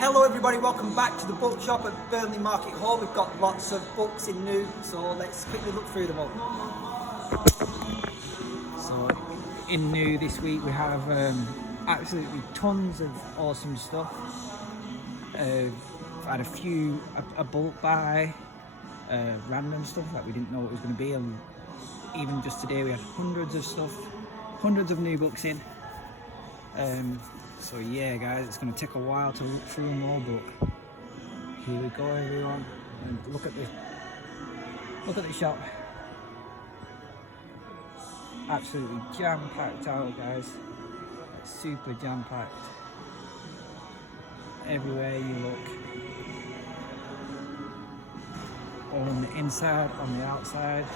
Hello everybody, welcome back to the bookshop at Burnley Market Hall. We've got lots of books in new, so let's quickly look through them all. So in new this week we have absolutely tons of awesome stuff. I've had a bulk buy, random stuff that we didn't know it was going to be, and even just today we had hundreds of new books in. So yeah guys, it's going to take a while to look through them all, but here we go everyone, and look at the shop. Absolutely jam-packed out guys, super jam-packed everywhere you look, on the inside, on the outside,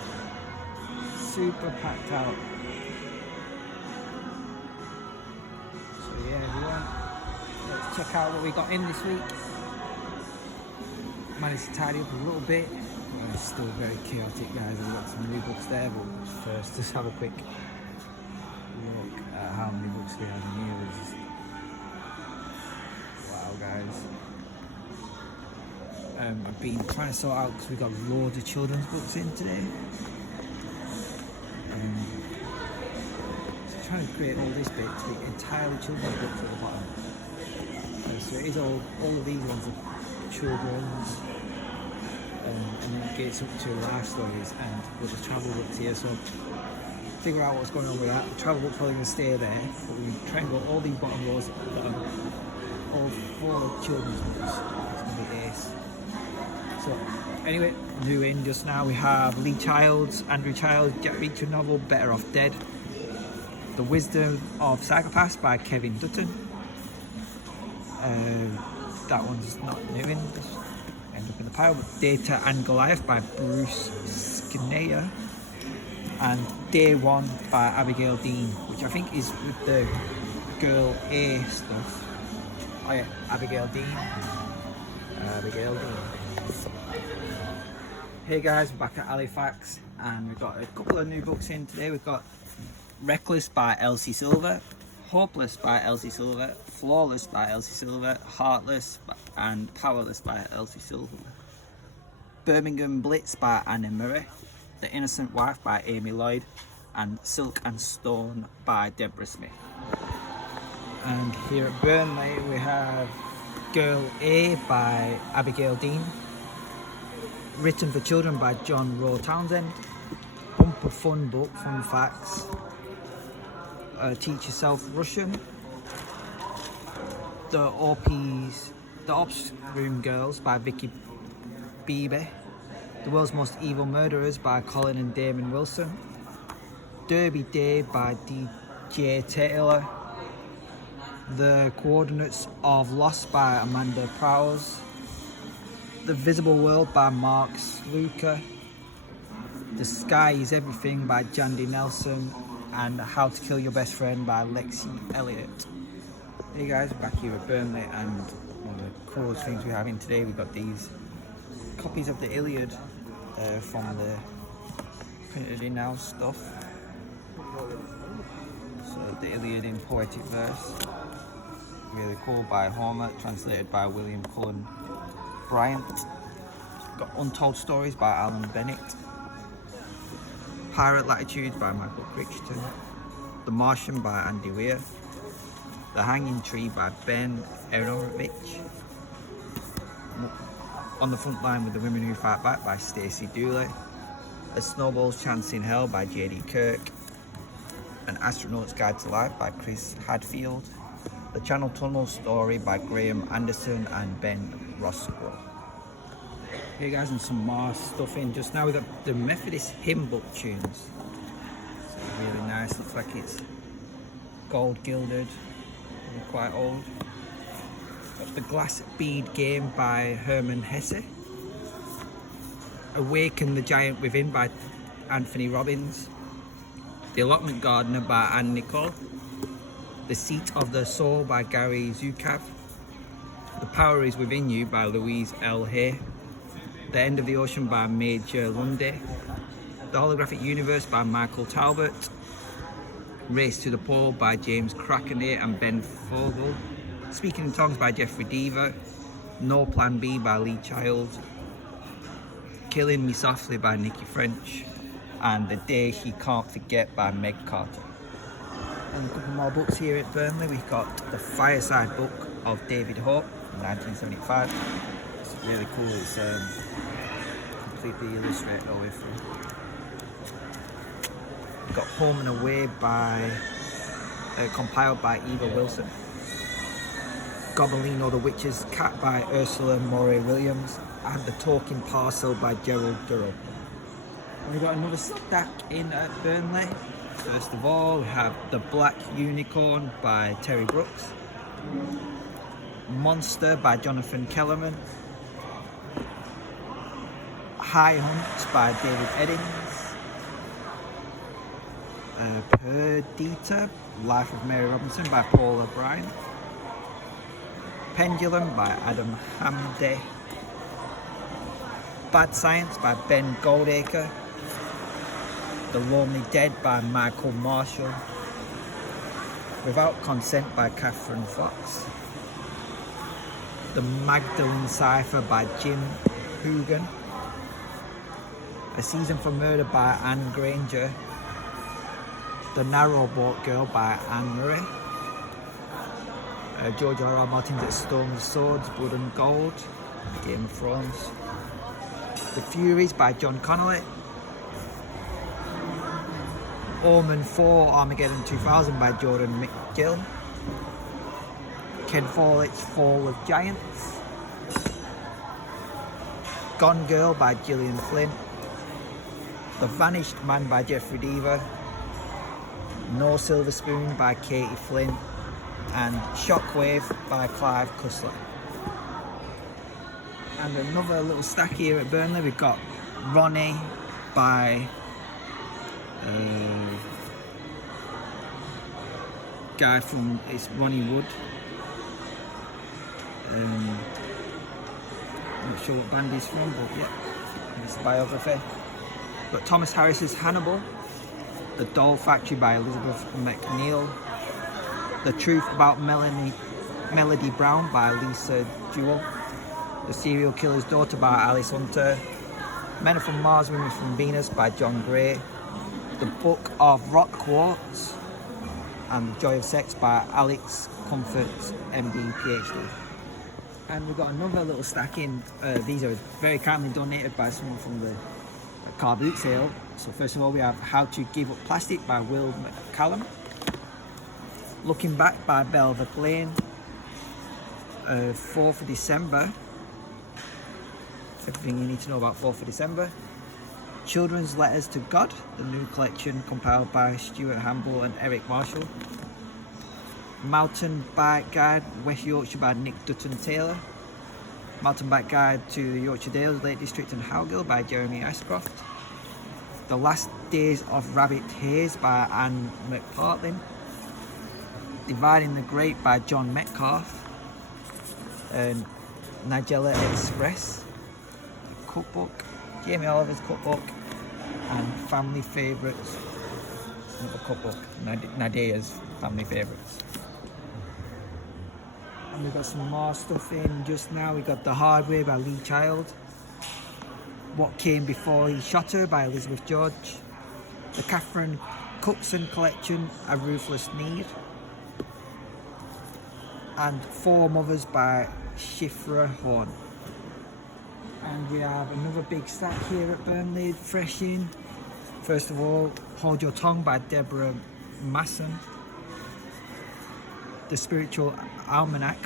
super packed out. Yeah, everyone, let's check out what we got in this week. Managed to tidy up a little bit, but it's still very chaotic guys. We've got some new books there, but first just have a quick look at how many books we have in here. Wow guys. I've been trying to sort out because we've got loads of children's books in today. Trying to create all this bit to be entirely children's books at the bottom. So it is all of these ones are children's, and then it gets up to life stories and with the travel books here. So figure out what's going on with that. The travel book's probably going to stay there, but we try and go all these bottom rows that are all full of children's books. It's going to be ace. So anyway, new in just now we have Lee Child's, Andrew Child's Jack Reacher novel Better Off Dead. The Wisdom of Psychopaths by Kevin Dutton. That one's not new in, just end up in the pile. But Data and Goliath by Bruce Skinner. And Day One by Abigail Dean, which I think is with the Girl A stuff. Oh yeah, Abigail Dean. Hey guys, we're back at Halifax and we've got a couple of new books in today. We've got Reckless by Elsie Silver, Hopeless by Elsie Silver, Flawless by Elsie Silver, Heartless and Powerless by Elsie Silver, Birmingham Blitz by Anna Murray, The Innocent Wife by Amy Lloyd, and Silk and Stone by Deborah Smith. And here at Burnley we have Girl A by Abigail Dean, Written for Children by John Rowe Townsend, Bumper Fun Book, Fun Facts, Teach Yourself Russian, The Ops Room Girls by Vicky Beebe, The World's Most Evil Murderers by Colin and Damon Wilson, Derby Day by DJ Taylor, The Coordinates of Loss by Amanda Prowse, The Visible World by Mark Sluka, The Sky is Everything by Jandy Nelson, and How to Kill Your Best Friend by Lexi Elliott. Hey guys, we're back here at Burnley, and one of the coolest things we have in today, we've got these copies of the Iliad from the printed in now stuff. So the Iliad in poetic verse, really cool, by Homer, translated by William Cullen Bryant. Got Untold Stories by Alan Bennett, Pirate Latitudes by Michael Crichton, The Martian by Andy Weir, The Hanging Tree by Ben Aronovich, On the Front Line with the Women Who Fight Back by Stacey Dooley, A Snowball's Chance in Hell by J.D. Kirk, An Astronaut's Guide to Life by Chris Hadfield, The Channel Tunnel Story by Graham Anderson and Ben Roscoe. Hey guys, and some more stuff in just now. We've got the Methodist hymn book tunes. It's really nice, looks like it's gold gilded, quite old. Got the Glass Bead Game by Herman Hesse, Awaken the Giant Within by Anthony Robbins, The Allotment Gardener by Anne Nicole, The Seat of the Soul by Gary Zukav, The Power is Within You by Louise L. Hay, The End of the Ocean by Major Lundy, The Holographic Universe by Michael Talbot, Race to the Pole by James Crackenay and Ben Fogel, Speaking in Tongues by Jeffrey Deaver, No Plan B by Lee Child, Killing Me Softly by Nikki French, and The Day She Can't Forget by Meg Carter. And a couple more books here at Burnley. We've got The Fireside Book of David Hope, 1975. It's really cool. It's completely illustrated all the way through. We've got Home and Away by compiled by Eva Wilson. Gobelino the Witch's Cat by Ursula Moray Williams, and The Talking Parcel by Gerald Durrell. We've got another stack in at Burnley. First of all, we have The Black Unicorn by Terry Brooks, Monster by Jonathan Kellerman, High Hunt by David Eddings, Perdita, Life of Mary Robinson by Paul O'Brien, Pendulum by Adam Hamday, Bad Science by Ben Goldacre, The Lonely Dead by Michael Marshall, Without Consent by Catherine Fox, The Magdalene Cipher by Jim Hoogan, A Season for Murder by Anne Granger, The Narrowboat Girl by Anne Murray, George R.R. Martin's At Storm of Swords, Blood and Gold, Game of Thrones, The Furies by John Connolly, Omen 4 Armageddon 2000 by Jordan McGill, Ken Follett's Fall of Giants, Gone Girl by Gillian Flynn, The Vanished Man by Jeffrey Deaver, No Silver Spoon by Katie Flynn, and Shockwave by Clive Cussler. And another little stack here at Burnley, we've got Ronnie by guy from, it's Ronnie Wood. Not sure what band he's from, but yeah, it's a biography. But Thomas Harris's Hannibal, The Doll Factory by Elizabeth McNeil, The Truth About Melody Brown by Lisa Jewell, The Serial Killer's Daughter by Alice Hunter, Men Are From Mars, Women From Venus by John Gray, The Book of Rock Quartz, and The Joy of Sex by Alex Comforts, MD, PhD. And we've got another little stack in. These are very kindly donated by someone from the car boot sale. So first of all, we have How to Give Up Plastic by Will McCallum, Looking Back by Belva Lane, 4th of December, everything you need to know about 4th of December, Children's Letters to God, the new collection compiled by Stuart Hamble and Eric Marshall, Mountain Bike Guide West Yorkshire by Nick Dutton Taylor, Mountain Bike Guide to the Yorkshire Dales, Lake District and Howgill by Jeremy Ashcroft, The Last Days of Rabbit Haze by Anne McPartlin, Dividing the Grape by John Metcalf, and Nigella Express cookbook, Jamie Oliver's cookbook, and Family Favourites, another cookbook, Nadia's Family Favourites. And we've got some more stuff in just now. We've got The Hard Way by Lee Child, What Came Before He Shot Her by Elizabeth George, The Catherine Cookson Collection, A Ruthless Need, and Four Mothers by Shifra Horn. And we have another big stack here at Burnley, fresh in. First of all, Hold Your Tongue by Deborah Masson, The Spiritual Almanac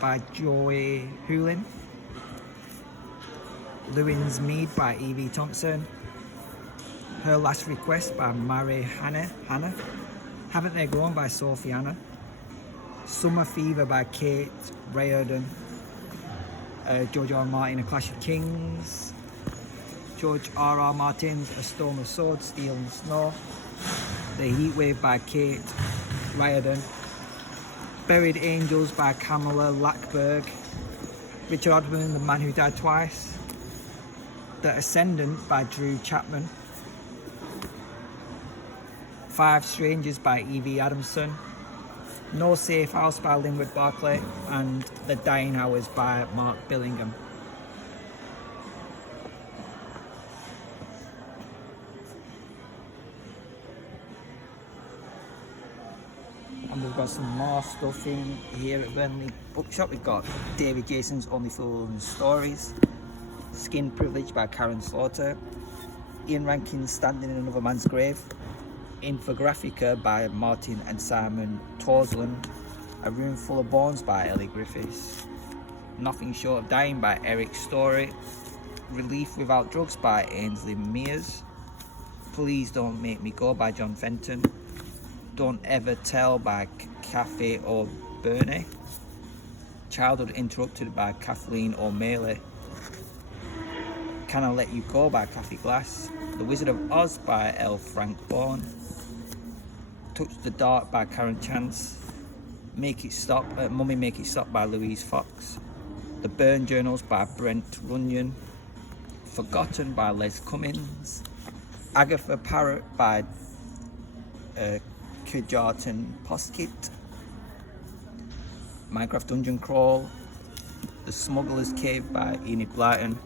by Joy Hulin, Lewin's Mead by Evie Thompson, Her Last Request by Mary Hannah, Haven't They Grown by Sophie Anna, Summer Fever by Kate Riordan, George R. R. Martin, A Clash of Kings, George R. R. Martin's A Storm of Swords, Steel and Snow, The Heatwave by Kate Riordan, Buried Angels by Kamala Lackberg, Richard Odman, The Man Who Died Twice, The Ascendant by Drew Chapman, Five Strangers by Evie Adamson, No Safe House by Linwood Barclay, and The Dying Hours by Mark Billingham. And we've got some more stuff in here at Burnley Bookshop. We've got David Jason's Only Fools and Stories, Skin Privilege by Karen Slaughter, Ian Rankin's Standing in Another Man's Grave, Infographica by Martin and Simon Torsland, A Room Full of Bones by Ellie Griffiths, Nothing Short of Dying by Eric Story, Relief Without Drugs by Ainsley Mears, Please Don't Make Me Go by John Fenton, Don't Ever Tell by Kathy O'Byrne, Childhood Interrupted by Kathleen O'Malley, Can I Let You Go by Kathy Glass, The Wizard of Oz by L. Frank Bourne, Touch the Dark by Karen Chance, Mummy Make It Stop by Louise Fox, The Burn Journals by Brent Runyon, Forgotten by Les Cummins, Agatha Parrot by Kirjartan Poskett, Minecraft Dungeon Crawl, The Smuggler's Cave by Enid Blyton,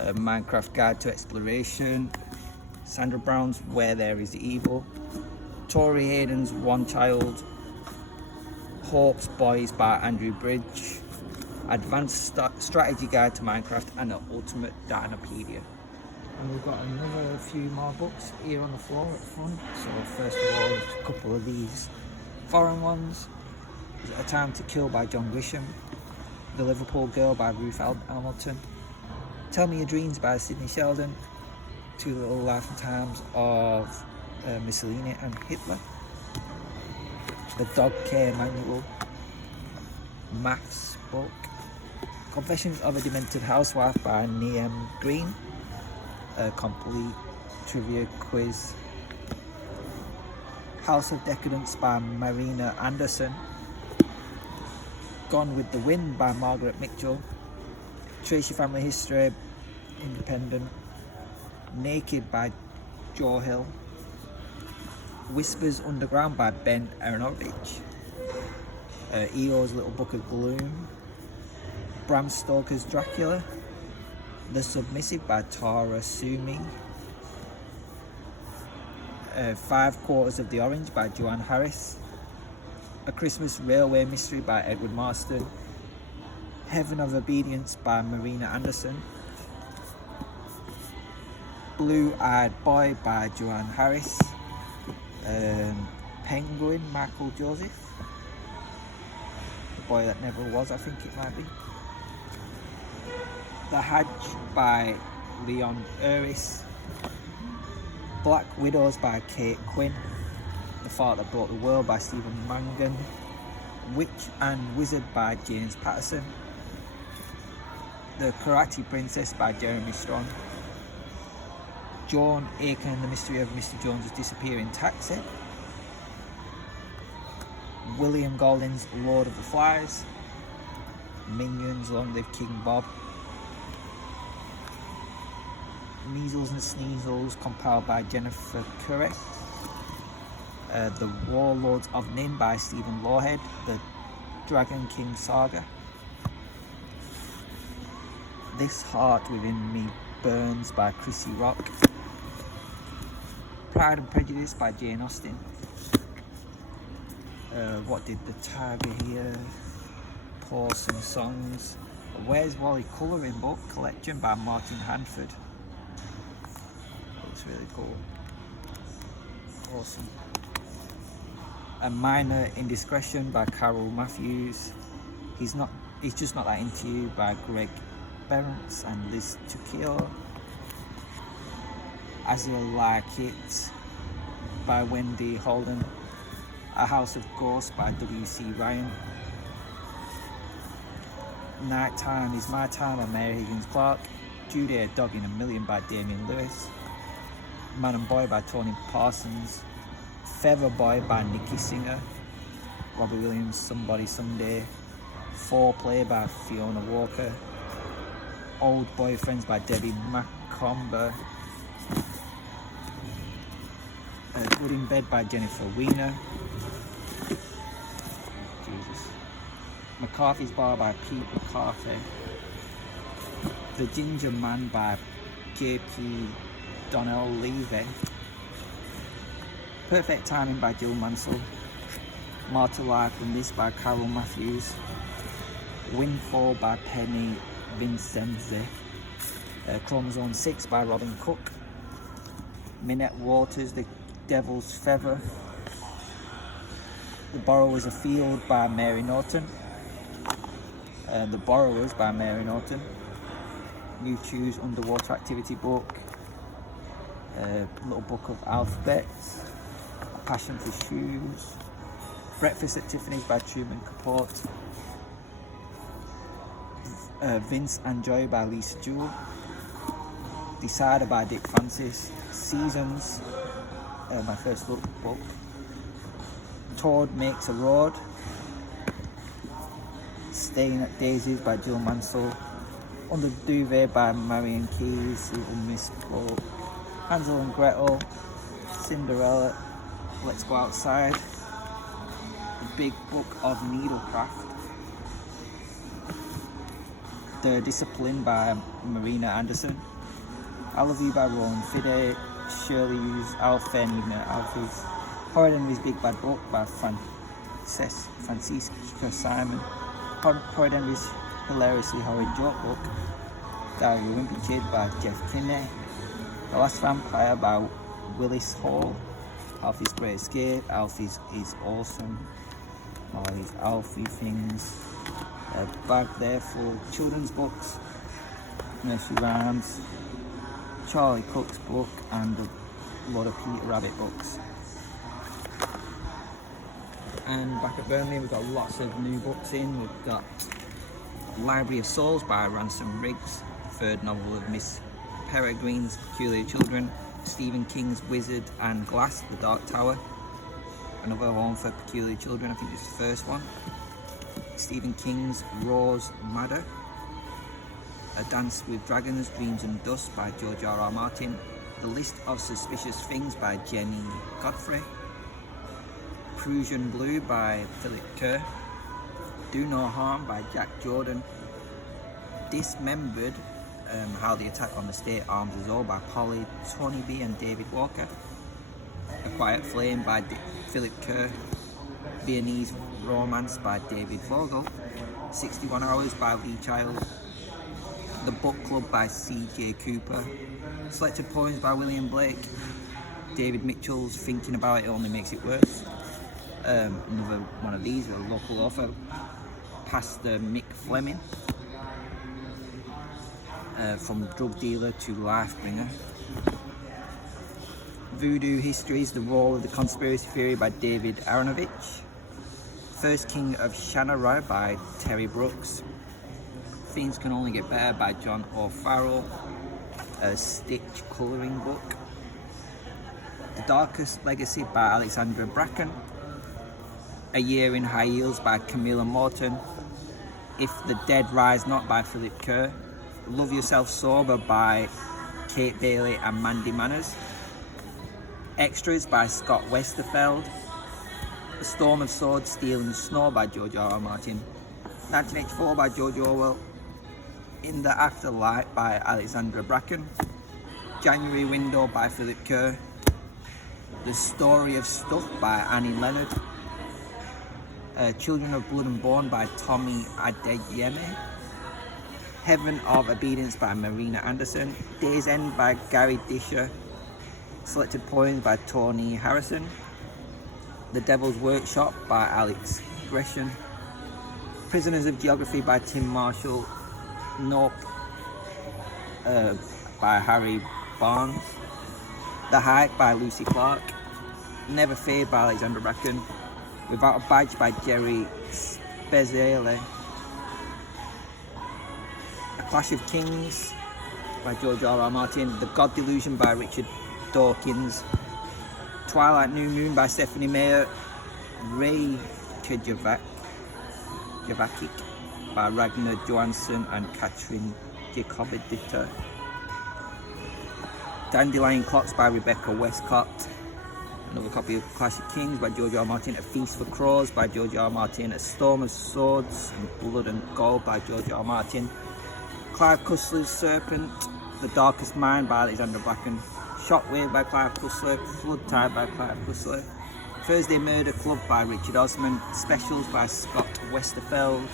Minecraft Guide to Exploration, Sandra Brown's Where There Is Evil, Tori Hayden's One Child, Hope's Boys by Andrew Bridge, Advanced Strategy Guide to Minecraft, and the Ultimate Datanopedia. And we've got another few more books here on the floor at front. So first of all, a couple of these foreign ones. A Time to Kill by John Grisham, The Liverpool Girl by Ruth Hamilton, Tell Me Your Dreams by Sidney Sheldon, Two Little Life and Times of Mussolini and Hitler, The Dog Care Manual, Maths book, Confessions of a Demented Housewife by Niamh Green, a complete trivia quiz, House of Decadence by Marina Anderson, Gone with the Wind by Margaret Mitchell, Trace Your Family History, independent, Naked by Joe Hill, Whispers Underground by Ben Aronovich, E.O.'s Little Book of Gloom, Bram Stoker's Dracula, The Submissive by Tara Sumi, 5 Quarters of the Orange by Joanne Harris, A Christmas Railway Mystery by Edward Marston, Heaven of Obedience by Marina Anderson, Blue Eyed Boy by Joanne Harris, Penguin, Michael Joseph, The Boy That Never Was, I think it might be, The Hajj by Leon Uris, Black Widows by Kate Quinn, The Thought That Brought the World by Stephen Mangan, Witch and Wizard by James Patterson, The Karate Princess by Jeremy Strong, Joan Aiken and the Mystery of Mr. Jones's Disappearing Taxi, William Golding's Lord of the Flies, Minions, Long Live King Bob, Measles and Sneasels, compiled by Jennifer Curry, The Warlords of Nin by Stephen Lawhead, The Dragon King Saga, This Heart Within Me Burns by Chrissy Rock, Pride and Prejudice by Jane Austen, What Did the Tiger Hear, Some Songs, Where's Wally colouring book collection by Martin Hanford. Looks really cool. Awesome. A Minor Indiscretion by Carol Matthews. He's Just Not That Into You by Greg Berence and Liz Tukio. As You Like It by Wendy Holden. A House of Ghosts by W.C. Ryan. Nighttime Is My Time by Mary Higgins Clark. Judy, a Dog in a Million by Damian Lewis. Man and Boy by Tony Parsons. Feather Boy by Nikki Singer. Robbie Williams, Somebody Someday. Foreplay by Fiona Walker. Old Boyfriends by Debbie Macomber. Good in Bed by Jennifer Weiner. McCarthy's Bar by Pete McCarthy. The Ginger Man by J.P. Donnell Levy. Perfect Timing by Jill Mansell. More to Life Than This by Carol Matthews. Windfall by Penny Vincenzi. Chromosome 6 by Robin Cook. Minette Waters, The Devil's Feather. The Borrowers Afield by Mary Norton. The Borrowers by Mary Norton. New Choose Underwater Activity Book. Little Book of Alphabets. Passion for Shoes. Breakfast at Tiffany's by Truman Capote. Vince and Joy by Lisa Jewell. Decider by Dick Francis. Seasons, my first book. Todd Makes a Road. Staying at Daisies by Jill Mansell. Under the Duvet by Marion Keyes, Little Miss Book. Hansel and Gretel. Cinderella. Let's Go Outside. The Big Book of Needlecraft. The Discipline by Marina Anderson. I Love You by Rowan Fidde. Shirley Hughes, Alf and Evening at Alfie's. Horror Henry's Big Bad Book by Francisca Simon. Horror Henry's Hilariously Horrid Joke Book. Diary of a Wimpy Kid by Jeff Kinney. The Last Vampire by Willis Hall. Alfie's Great Escape. Alfie's is Awesome. All these Alfie things. A bag there for children's books. Nursery rhymes. Charlie Cook's book and a lot of Peter Rabbit books. And back at Burnley we've got lots of new books in. We've got Library of Souls by Ransom Riggs, third novel of Miss Peregrine's Peculiar Children. Stephen King's Wizard and Glass, The Dark Tower, another home for peculiar children, I think it's the first one. Stephen King's Rose Madder. A Dance with Dragons, Dreams and Dust by George R.R. Martin. The List of Suspicious Things by Jenny Godfrey. Prussian Blue by Philip Kerr. Do No Harm by Jack Jordan. Dismembered, How the Attack on the State Arms Us All by Polly Tony and David Walker. A Quiet Flame by Philip Kerr. Viennese Romance by David Vogel. 61 Hours by Lee Child. The Book Club by C.J. Cooper. Selected Poems by William Blake. David Mitchell's Thinking About It Only Makes It Worse. Another one of these, a local author, Pastor Mick Fleming. From Drug Dealer to Life Bringer. Voodoo Histories, The Role of the Conspiracy Theory by David Aronovich. First King of Shannara by Terry Brooks. Things Can Only Get Better by John O'Farrell. A Stitch colouring book. The Darkest Legacy by Alexandra Bracken. A Year in High Heels by Camilla Morton. If the Dead Rise Not by Philip Kerr. Love Yourself Sober by Kate Bailey and Mandy Manners. Extras by Scott Westerfeld. A Storm of Swords, Steel and Snow by George R.R. Martin. 1984 by George Orwell. In the Afterlight by Alexandra Bracken. January Window by Philip Kerr. The Story of Stuff by Annie Leonard. Children of Blood and Bone by Tommy Adeyemi. Heaven of Obedience by Marina Anderson. Day's End by Gary Disher. Selected Poems by Tony Harrison. The Devil's Workshop by Alex Gresham. Prisoners of Geography by Tim Marshall. Nope by Harry Barnes. The Hike by Lucy Clark. Never Fade by Alexandra Bracken. Without a Badge by Jerry Speziale. A Clash of Kings by George R.R. Martin. The God Delusion by Richard Dawkins. Twilight New Moon by Stephanie Meyer. Ray Javakic by Ragnar Johansson and Katrin Jacobeditter. Dandelion Clocks by Rebecca Westcott. Another copy of Classic Kings by George R. R. Martin. A Feast for Crows by George R. R. Martin. A Storm of Swords and Blood and Gold by George R. R. Martin. Clive Cussler's Serpent. The Darkest Mind by Alexander Bracken. Shockwave by Clive Cussler. Flood Tide by Clive Cussler. Thursday Murder Club by Richard Osman. Specials by Scott Westerfeld.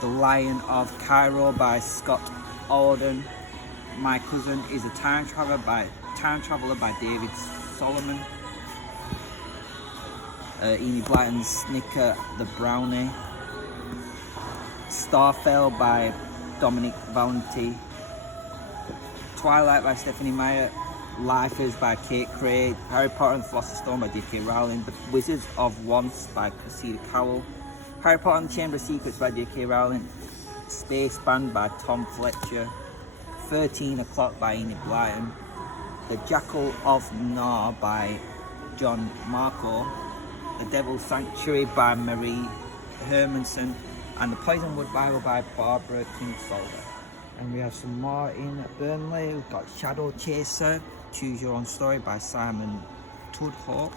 The Lion of Cairo by Scott Auden. My Cousin is a Time Traveller by David Solomon. Enid Blyton's Snicker the Brownie. Starfell by Dominic Valenti. Twilight by Stephanie Meyer. Lifers by Kate Craig. Harry Potter and the Philosopher's Stone by J.K. Rowling. The Wizards of Once by Cressida Cowell. Harry Potter and the Chamber of Secrets by J.K. Rowling. Space Band by Tom Fletcher. 13 O'Clock by Enid Blyton. The Jackal of Nar by John Marco. The Devil's Sanctuary by Marie Hermanson. And the Poisonwood Bible by Barbara Kingsolver. And we have some more in Burnley. We've got Shadow Chaser, Choose Your Own Story by Simon Tudhope.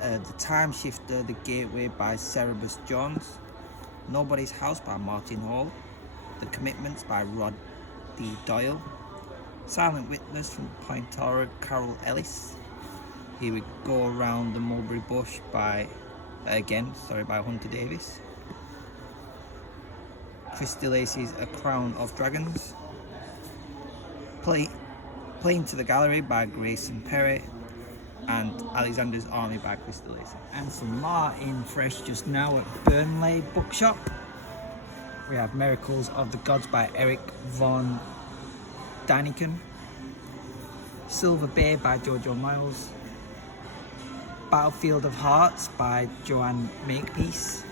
The Time Shifter, The Gateway by Cerebus Jones. Nobody's House by Martin Hall. The Commitments by Rod D. Doyle. Silent Witness from Pointora, Carol Ellis. Here We Go Around the Mulberry Bush by Hunter Davis. Christy Lacey's A Crown of Dragons. Playing to the Gallery by Grayson Perry. And Alexander's Army by Christy Lacey. And some more in fresh just now at Burnley Bookshop. We have Miracles of the Gods by Eric von Daniken. Silver Bay by Jojo Miles. Battlefield of Hearts by Joanne Makepeace.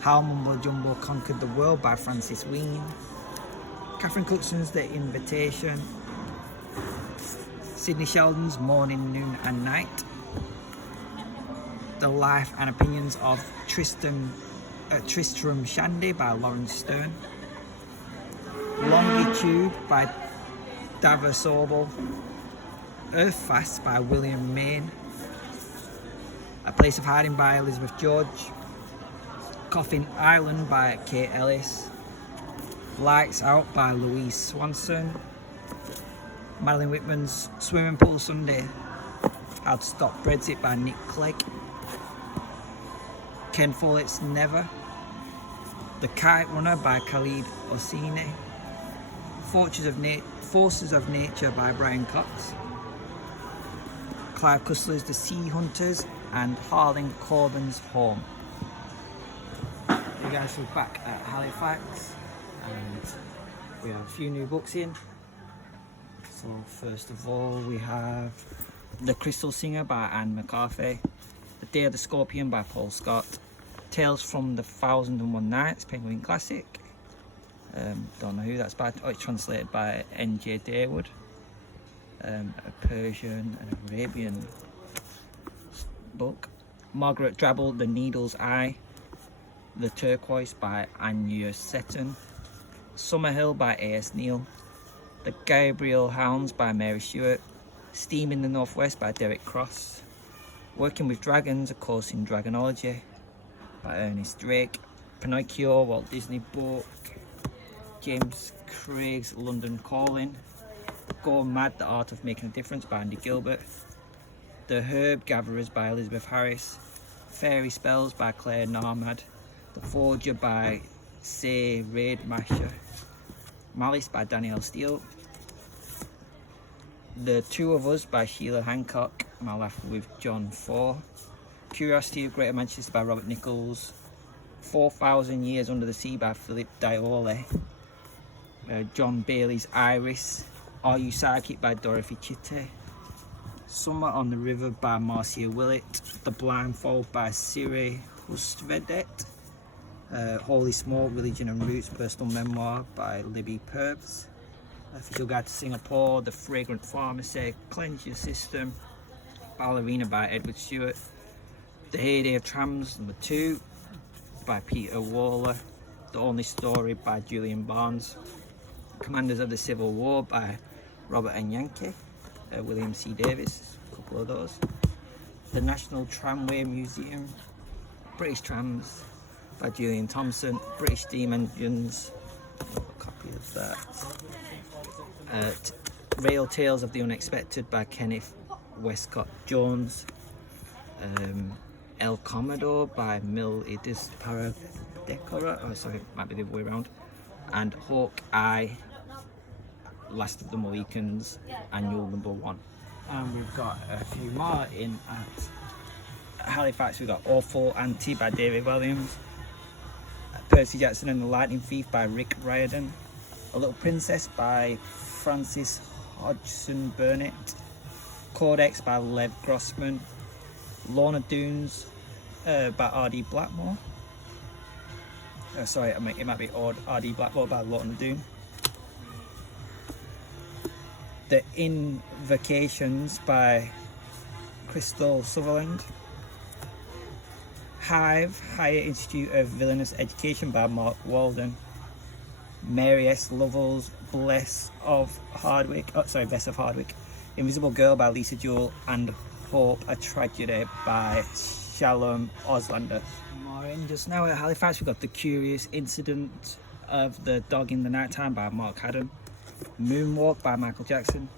How Mumbo Jumbo Conquered the World by Francis Wheen. Catherine Cookson The Invitation. Sidney Sheldon's Morning, Noon and Night. The Life and Opinions of Tristram Shandy by Lawrence Stern. Longitude by Davos Sobel. Earth Fast by William Main. A Place of Hiding by Elizabeth George. Coffin Island by Kate Ellis. Lights Out by Louise Swanson. Madeline Whitman's Swimming Pool Sunday. How to Stop Brexit by Nick Clegg. Ken Follett's Never. The Kite Runner by Khalid Hosseini. Forces of Nature by Brian Cox. Clive Cussler's The Sea Hunters and Harlan Coben's Home. You guys are back at Halifax and we have a few new books in. So first of all we have The Crystal Singer by Anne McCarthy. The Day of the Scorpion by Paul Scott. Tales from the 1001 Nights, Penguin Classic. Don't know who that's by. Oh, it's translated by N.J. Daywood. A Persian and Arabian book. Margaret Drabble, The Needle's Eye. The Turquoise by Anya Seton. Summerhill by A.S. Neil. The Gabriel Hounds by Mary Stewart. Steam in the Northwest by Derek Cross. Working with Dragons, A Course in Dragonology by Ernest Drake. Pinocchio, Walt Disney book. James Craig's London Calling. Go Mad, The Art of Making a Difference by Andy Gilbert. The Herb Gatherers by Elizabeth Harris. Fairy Spells by Claire Narmad. The Forger by Say Raid Masher. Malice by Danielle Steele. The Two of Us by Sheila Hancock. My Life with John Ford. Curiosity of Greater Manchester by Robert Nichols. 4,000 Years Under the Sea by Philip Dioli. John Bailey's Iris. Are You Psychic by Dorothy Chitte. Summer on the River by Marcia Willett. The Blindfold by Siri Hustvedt. Holy Smoke, Religion and Roots, Personal Memoir by Libby Purves. Official Guide to Singapore, The Fragrant Pharmacy, Cleanse Your System, Ballerina by Edward Stewart. The Heyday of Trams, number 2 by Peter Waller. The Only Story by Julian Barnes. Commanders of the Civil War by Robert N. Yankee. William C. Davis, a couple of those. The National Tramway Museum, British Trams by Julian Thompson, British Steam Engines, a copy of that. Rail Tales of the Unexpected by Kenneth Westcott Jones. El Commodore by Mil Idis Paradecora, oh sorry, might be the other way around. And Hawkeye, Last of the Mohicans, Annual #1. And we've got a few more in at Halifax. We've got Awful Auntie by David Williams, Percy Jackson and the Lightning Thief by Rick Riordan, A Little Princess by Francis Hodgson Burnett, Codex by Lev Grossman, Lorna Doones by R.D. Blackmore. Sorry, it might be R.D. Blackmore by Lorna Doone. The Invocations by Crystal Sutherland. Hive, Higher Institute of Villainous Education by Mark Walden. Mary S. Lovell's Bess of Hardwick. Invisible Girl by Lisa Jewell, and Hope, A Tragedy by Shalom Oslander. More in just now at Halifax, we've got The Curious Incident of the Dog in the Nighttime by Mark Haddon. Moonwalk by Michael Jackson.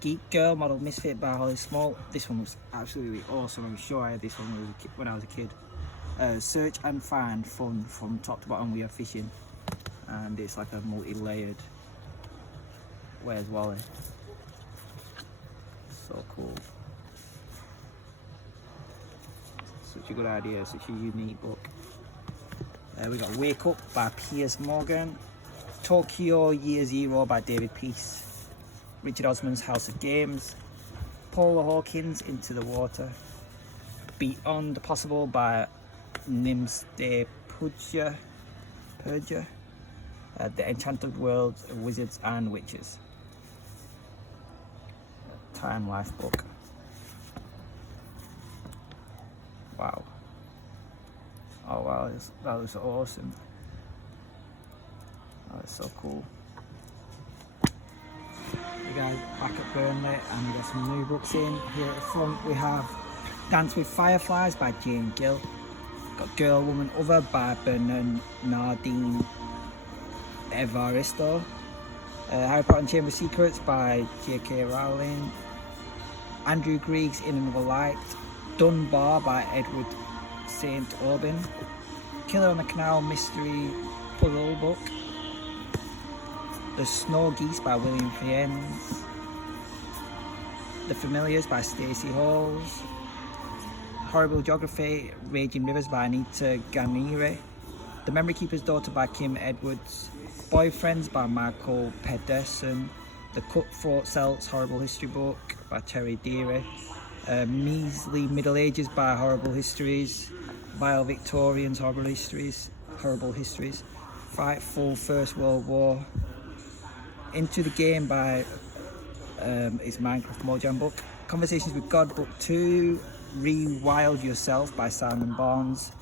Geek Girl, Model Misfit by Holly Small. This one was absolutely awesome. I'm sure I had this one when I was a kid. Search and Find, fun from top to bottom. We are fishing, and it's like a multi-layered Where's Wally. So cool. Such a good idea, such a unique book. We got Wake Up by Piers Morgan. Tokyo Year Zero by David Peace. Richard Osman's House of Games. Paula Hawkins, Into the Water. Beyond the Possible by Nimsday Purger. The Enchanted World of Wizards and Witches. Time Life book. Wow. Oh wow, that was awesome. Oh, that's so cool. You guys back at Burnley, and we got some new books in. Here at the front we have Dance with Fireflies by Jane Gill. Got Girl, Woman, Other by Bernardine Evaristo. Harry Potter and Chamber of Secrets by J.K. Rowling. Andrew Grieg's In Another Light. Dunbar by Edward St. Aubin. Killer on the Canal Mystery Puzzle Book. The Snow Geese by William Fiennes. The Familiars by Stacey Halls. Horrible Geography, Raging Rivers by Anita Ganire. The Memory Keeper's Daughter by Kim Edwards. Boyfriends by Michael Pedersen. The Cutthroat Celts Horrible History Book by Terry Deary. Measly Middle Ages by Horrible Histories. Vile Victorians Horrible Histories. Frightful First World War. Into the Game by it's Minecraft Mojang book. Conversations with God book 2. Rewild Yourself by Simon Barnes.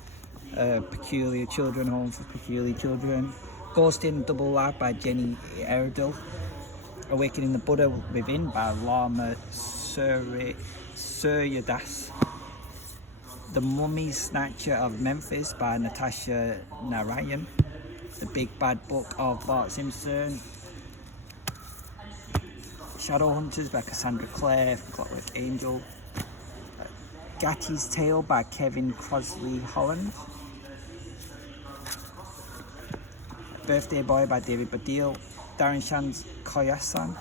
Peculiar Children, Home for Peculiar Children. Ghost in Double Life by Jenny Erdel. Awakening the Buddha Within by Lama Suryadas. The Mummy Snatcher of Memphis by Natasha Narayan. The Big Bad Book of Bart Simpson. Shadowhunters by Cassandra Clare from Clockwork Angel. Gatti's Tale by Kevin Crosley Holland. Birthday Boy by David Baddiel. Darren Shan's Koyasan.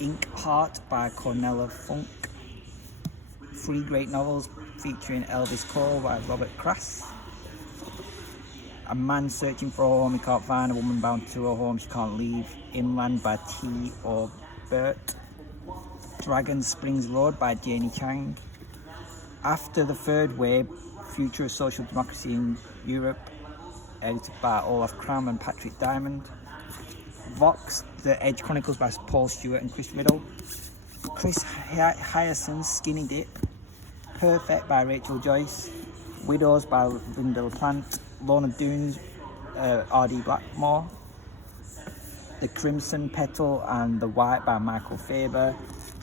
Ink Heart by Cornella Funk. 3 great novels featuring Elvis Cole by Robert Crass. A Man Searching for a Home He Can't Find, A Woman Bound to a Home She Can't Leave. Inland by T. O. Burt. Dragon Springs Road by Janie Chang. After the Third Wave, Future of Social Democracy in Europe, edited by Olaf Cram and Patrick Diamond. Vox, The Edge Chronicles by Paul Stewart and Chris Riddle. Chris Hyacinth's Skinny Dip. Perfect by Rachel Joyce. Widows by Linda LaPlante. Lorna Doones, R.D. Blackmore. The Crimson Petal and the White by Michael Faber.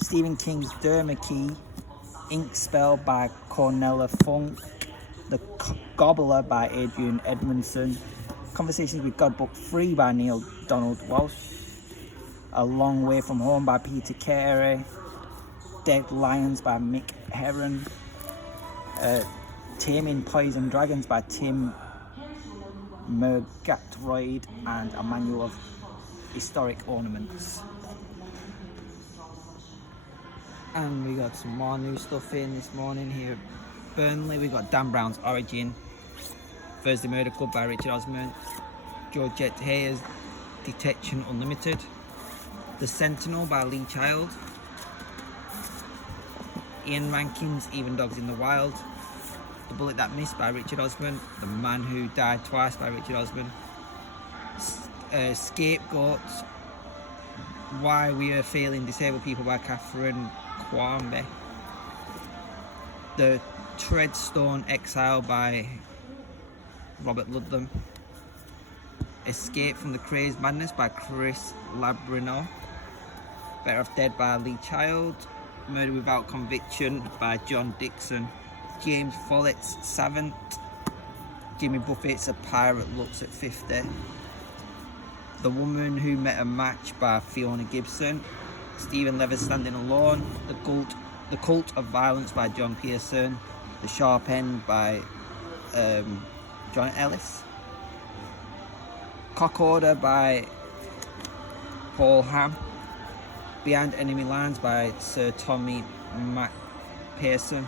Stephen King's Dermot Ink Spell by Cornelia Funk, The Gobbler by Adrian Edmondson, Conversations with God Book 3 by Neil Donald Walsh, A Long Way From Home by Peter Carey, Dead Lions by Mick Herron, Taming Poison Dragons by Tim Murgatroyd, and A Manual of Historic Ornaments. And we got some more new stuff in this morning here at Burnley. We got Dan Brown's Origin, Thursday Murder Club by Richard Osman, Georgette Heyer's Detection Unlimited, The Sentinel by Lee Child, Ian Rankin's Even Dogs in the Wild, The Bullet That Missed by Richard Osman, The Man Who Died Twice by Richard Osman, Scapegoats, Why We Are Failing Disabled People by Catherine Kwame, The Treadstone Exile by Robert Ludlum, Escape from the Crazed Madness by Chris Labrino, Better Off Dead by Lee Child, Murder Without Conviction by John Dixon, James Follett's Savant, Jimmy Buffett's A Pirate Looks at 50, The Woman Who Met a Match by Fiona Gibson, Stephen Leather's Standing Alone, The Cult of Violence by John Pearson, The Sharp End by John Ellis, Cock Order by Paul Ham, Behind Enemy Lines by Sir Tommy McPherson,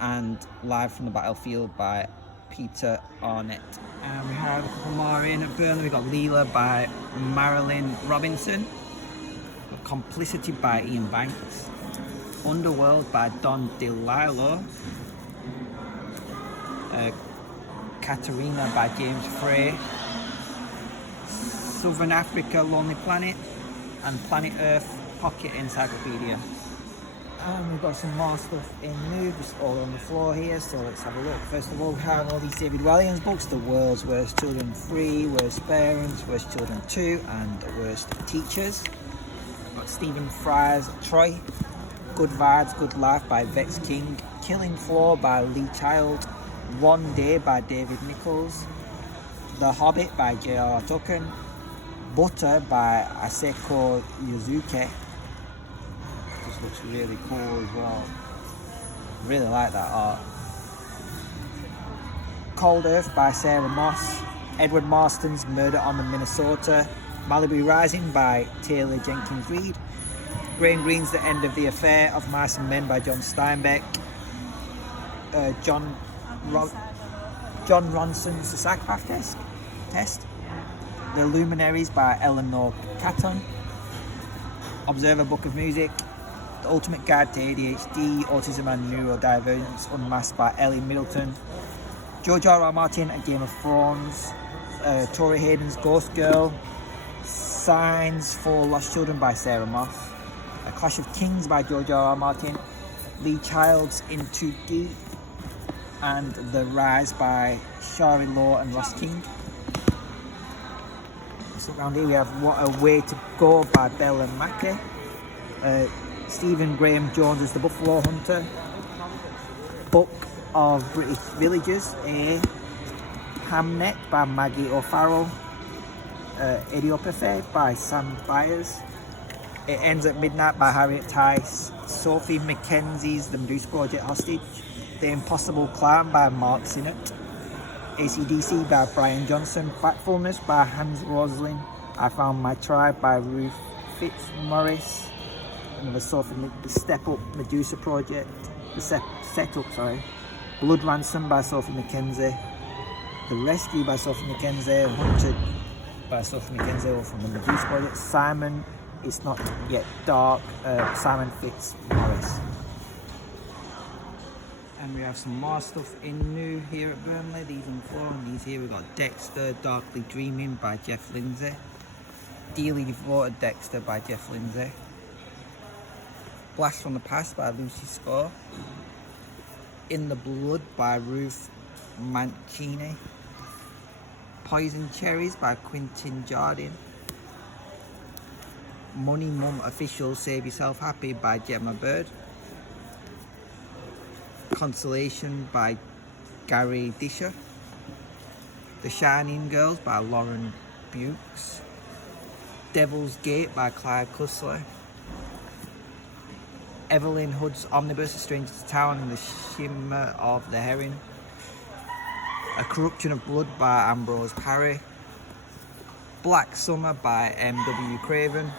and Live from the Battlefield by Peter Arnett. And we have a couple more in at Burnley. We've got Leela by Marilyn Robinson, Complicity by Ian Banks, Underworld by Don DeLillo, Katerina by James Frey, Southern Africa Lonely Planet, and Planet Earth Pocket Encyclopedia. And we've got some more stuff in new, just all on the floor here, so let's have a look. First of all, we have all these David Walliams books: The World's Worst Children 3, Worst Parents, Worst Children 2, and Worst Teachers. We've got Stephen Fry's Troy, Good Vibes, Good Life by Vex King, Killing Floor by Lee Child, One Day by David Nichols, The Hobbit by J.R.R. Tolkien, Butter by Aseko Yuzuke. Just looks really cool as well. Really like that art. Cold Earth by Sarah Moss, Edward Marston's Murder on the Minnesota, Malibu Rising by Taylor Jenkins Reid, Graham Greene's The End of the Affair of Mice and Men by John Steinbeck, John Ronson's The Psychopath Test, The Luminaries by Eleanor Catton, Observer Book of Music, The Ultimate Guide to ADHD, Autism and Neurodivergence Unmasked by Ellie Middleton, George R.R. Martin, A Game of Thrones, Tori Hayden's Ghost Girl, Signs for Lost Children by Sarah Moss, A Clash of Kings by George R.R. Martin, Lee Child's In Too Deep, and The Rise by Shari Law and Ross King. So around here we have What a Way to Go by Bella Mackey, Stephen Graham Jones's The Buffalo Hunter, Book of British Villagers, Hamnet by Maggie O'Farrell, Idiopathy by Sam Byers, It Ends at Midnight by Harriet Tice, Sophie Mackenzie's The Medusa Project Hostage, The Impossible Climb by Mark Sinnott, AC/DC by Brian Johnson, Factfulness by Hans Rosling, I Found My Tribe by Ruth Fitzmaurice, another Sophie The Step Up Medusa Project, Blood Ransom by Sophie Mackenzie, The Rescue by Sophie Mackenzie, Hunted by Sophie Mackenzie, all from the Medusa Project, Simon It's Not Yet Dark, Simon Fitzmaurice. And we have some more stuff in new here at Burnley. These on the floor, and these here we've got Dexter Darkly Dreaming by Jeff Lindsay, Dearly Devoted Dexter by Jeff Lindsay, Blast from the Past by Lucy Score, In the Blood by Ruth Mancini, Poison Cherries by Quentin Jardine, Money Mum Official Save Yourself Happy by Gemma Bird. Consolation by Gary Disher. The Shining Girls by Lauren Bukes. Devil's Gate by Clive Cussler. Evelyn Hood's Omnibus, A Stranger to Town and the Shimmer of the Herring. A Corruption of Blood by Ambrose Parry. Black Summer by M.W. Craven.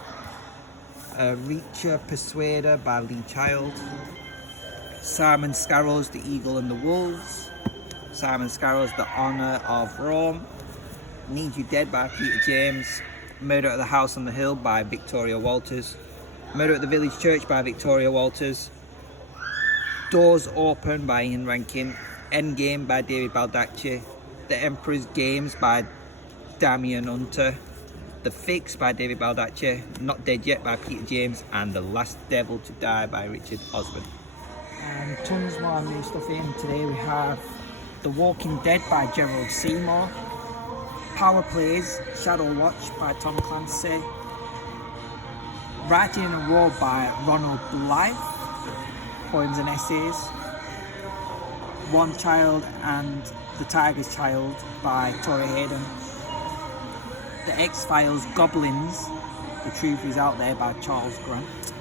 Reacher Persuader by Lee Child. Simon Scarrow's The Eagle and the Wolves. Simon Scarrow's The Honour of Rome. Need You Dead by Peter James. Murder at the House on the Hill by Victoria Walters. Murder at the Village Church by Victoria Walters. Doors Open by Ian Rankin. Endgame by David Baldacci. The Emperor's Games by Damien Hunter. The Fix by David Baldacci. Not Dead Yet by Peter James. And The Last Devil to Die by Richard Osman. And tons more new stuff in. Today we have The Walking Dead by Gerald Seymour. Power Plays Shadow Watch by Tom Clancy. Writing in a War by Ronald Blythe. Poems and Essays. One Child and the Tiger's Child by Tori Hayden. The X-Files Goblins, The Truth Is Out There by Charles Grant.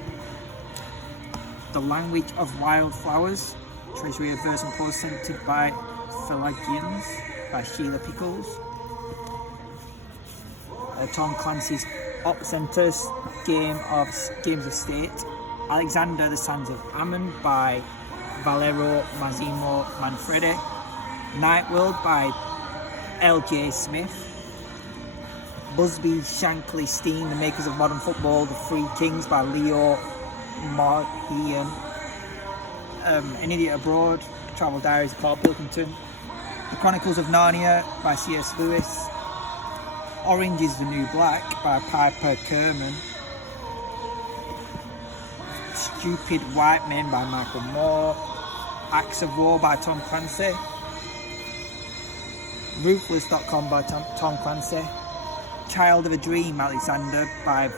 The Language of Wildflowers, Treasury of Verse and Prose Centered by Pelagians by Sheila Pickles. Tom Clancy's Op Centers, Games of State. Alexander the Sons of Ammon by Valero Massimo Manfredi. Night World by L.J. Smith. Busby Shankly Steen, The Makers of Modern Football, The Three Kings by Leo Marhian. An Idiot Abroad, Travel Diaries of Paul Pilkington. The Chronicles of Narnia by C.S. Lewis. Orange is the New Black by Piper Kerman. Stupid White Men by Michael Moore. Acts of War by Tom Clancy. Ruthless.com by Tom Clancy. Child of a Dream, Alexander by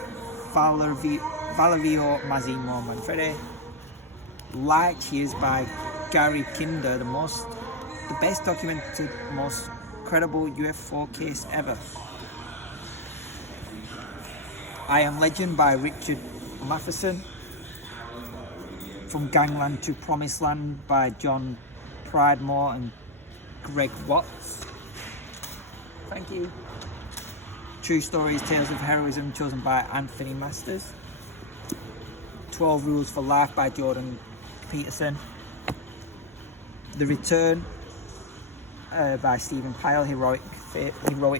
Valerio Massimo Manfredi. Light Years by Gary Kinder, the best documented, most credible UFO case ever. I Am Legend by Richard Matheson. From Gangland to Promised Land by John Pridemore and Greg Watts. Thank you. True Stories, Tales of Heroism, chosen by Anthony Masters. 12 Rules for Life by Jordan Peterson. The Return by Stephen Pyle, Heroic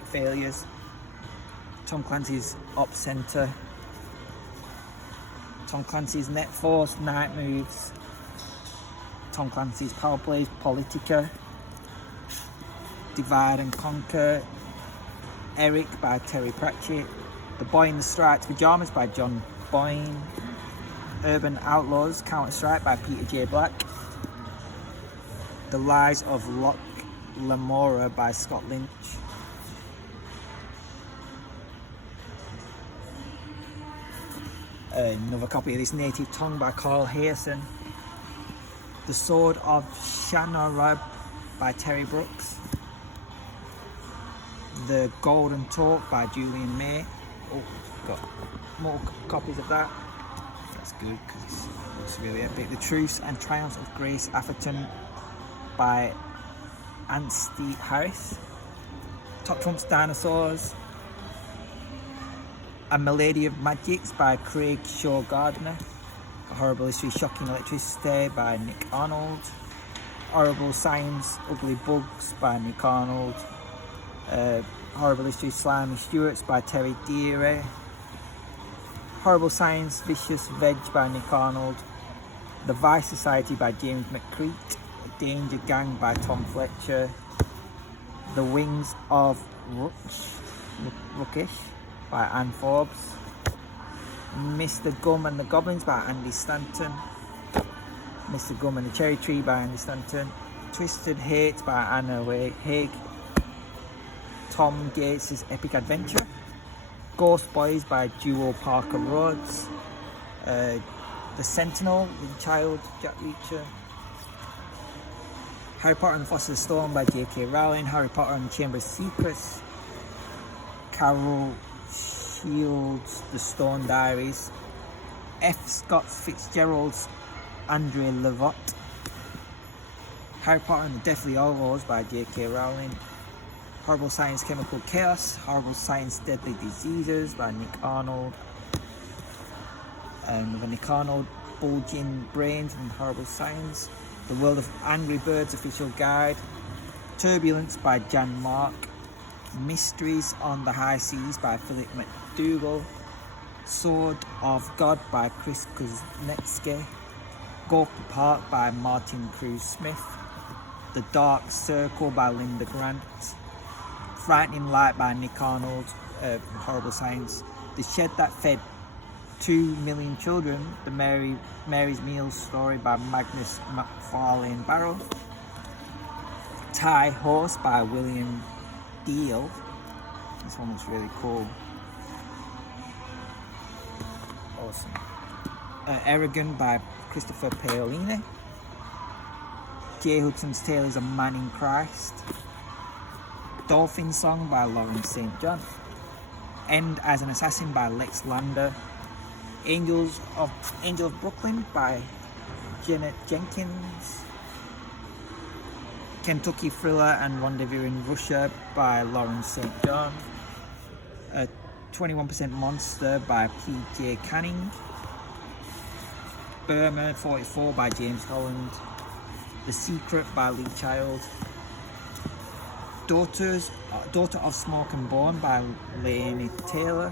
Failures. Tom Clancy's Op Center. Tom Clancy's Net Force, Night Moves. Tom Clancy's Power Plays, Politica. Divide and Conquer. Eric by Terry Pratchett. The Boy in the Striped Pajamas by John Boyne. Urban Outlaws, Counter-Strike by Peter J. Black. The Lies of Locke Lamora by Scott Lynch. Another copy of This Native Tongue by Carl Hayson. The Sword of Shanarab by Terry Brooks. The Golden Talk by Julian May. Oh, got more copies of that. That's good because it's really epic. The Truths and Triumphs of Grace Atherton by Anstey Harris. Top Trumps Dinosaurs. A Malady of Magics by Craig Shaw Gardner. A Horrible History, Shocking Electricity by Nick Arnold. Horrible Science, Ugly Bugs by Nick Arnold. Horrible History, Slimy Stewarts by Terry Deere. Horrible Science, Vicious Veg by Nick Arnold. The Vice Society by James McCreate. Danger Gang by Tom Fletcher. The Wings of Rookish by Anne Forbes. Mr. Gum and the Goblins by Andy Stanton. Mr. Gum and the Cherry Tree by Andy Stanton. Twisted Hate by Anna Haig. Tom Gates' Epic Adventure. Ghost Boys by Duo Parker Rhodes. The Sentinel with Child, Jack Reacher. Harry Potter and the Philosopher's Stone by J.K. Rowling. Harry Potter and the Chamber of Secrets. Carol Shields' The Stone Diaries. F. Scott Fitzgerald's Andre Levott. Harry Potter and the Deathly Hallows by J.K. Rowling. Horrible Science Chemical Chaos. Horrible Science Deadly Diseases by Nick Arnold. With Nick Arnold, Bulging Brains and Horrible Science. The World of Angry Birds Official Guide. Turbulence by Jan Mark. Mysteries on the High Seas by Philip McDougall. Sword of God by Chris Kuznetsky. Gorky Park by Martin Cruz Smith. The Dark Circle by Linda Grant. Frightening Light by Nick Arnold, Horrible Science. The Shed That Fed 2 Million Children, The Mary's Meals Story by Magnus MacFarlane Barrow. Thai Horse by William Deal. This one was really cool. Awesome. Eragon by Christopher Paolini. J. Hudson's Tale is a Man in Christ. Dolphin Song by Lawrence St. John. End as an Assassin by Lex Lander. Angel of Brooklyn by Janet Jenkins. Kentucky Thriller and Rendezvous in Russia by Lawrence St. John. 21% Monster by P.J. Canning. Burma 44 by James Holland. The Secret by Lee Child. Daughter of Smoke and Bone by Laini Taylor.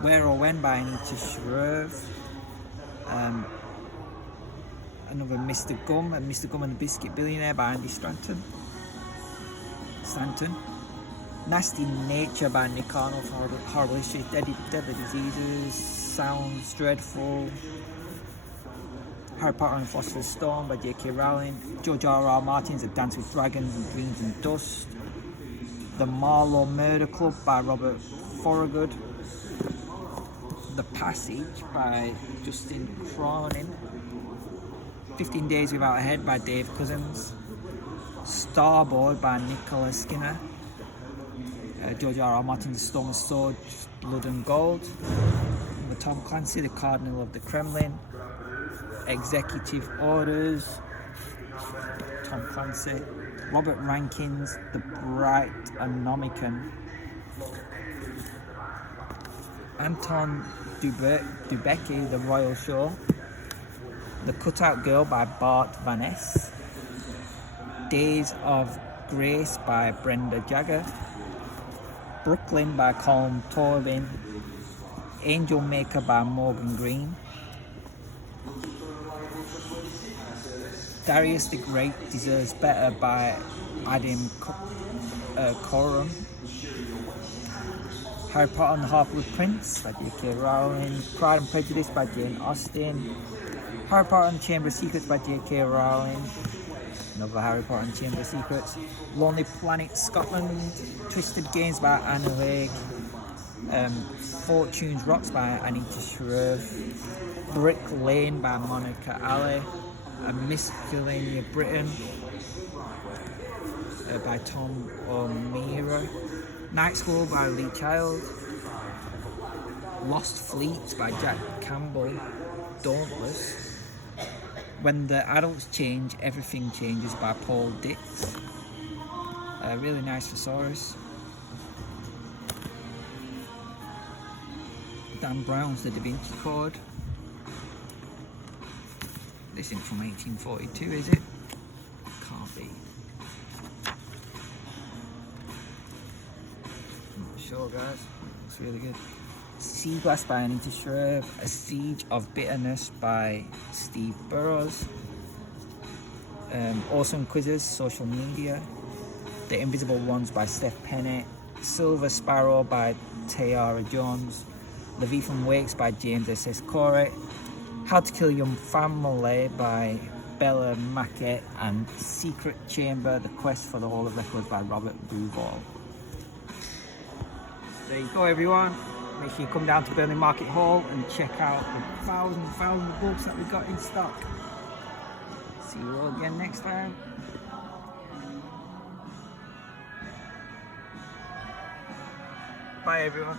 Where or When by Anita Shreve. Another Mr. Gum and Mr. Gum and the Biscuit Billionaire by Andy Stanton. Nasty Nature by Nick Arnold. Horrible History. Deadly Diseases. Sounds Dreadful. Harry Potter and the Philosopher's Stone by J.K. Rowling. George R.R. Martin's A Dance with Dragons and Dreams and Dust. The Marlowe Murder Club by Robert Thorogood. The Passage by Justin Cronin. 15 Days Without a Head by Dave Cousins. Starboard by Nicola Skinner. George R.R. Martin's Storm and Sword, Blood and Gold. The Tom Clancy, The Cardinal of the Kremlin. Executive Orders, Tom Clancy. Robert Rankins, The Bright Anomicon. Anton Dubecki, The Royal Show. The Cutout Girl by Bart Van Ness. Days of Grace by Brenda Jagger. Brooklyn by Colm Tobin. Angel Maker by Morgan Green. Darius the Great Deserves Better by Adam Coram. Harry Potter and the Half-Blood Prince by J.K. Rowling. Pride and Prejudice by Jane Austen. Harry Potter and the Chamber of Secrets by J.K. Rowling. Another Harry Potter and the Chamber of Secrets. Lonely Planet Scotland. Twisted Games by Anna Haig. Fortune's Rocks by Anita Shreve. Brick Lane by Monica Alley. And Miscellanea Britain by Tom O'Meara. Night School by Lee Child. Lost Fleet by Jack Campbell. Dauntless. When the Adults Change, Everything Changes by Paul Dix. Really nice thesaurus. Dan Brown's The Da Vinci Code. This isn't from 1842, is it? Can't be. I'm not sure, guys. It's really good. Sea Glass by Anita Shreve. A Siege of Bitterness by Steve Burrows. Awesome Quizzes, Social Media. The Invisible Ones by Steph Penney. Silver Sparrow by Tayara Jones. Leviathan Wakes by James S.S. Corey. How to Kill Your Family by Bella Mackett, and Secret Chamber, The Quest for the Hall of Records by Robert Duvall. There you go, everyone. make sure you come down to Burnley Market Hall and check out the thousands of books that we've got in stock. See you all again next time. Bye everyone.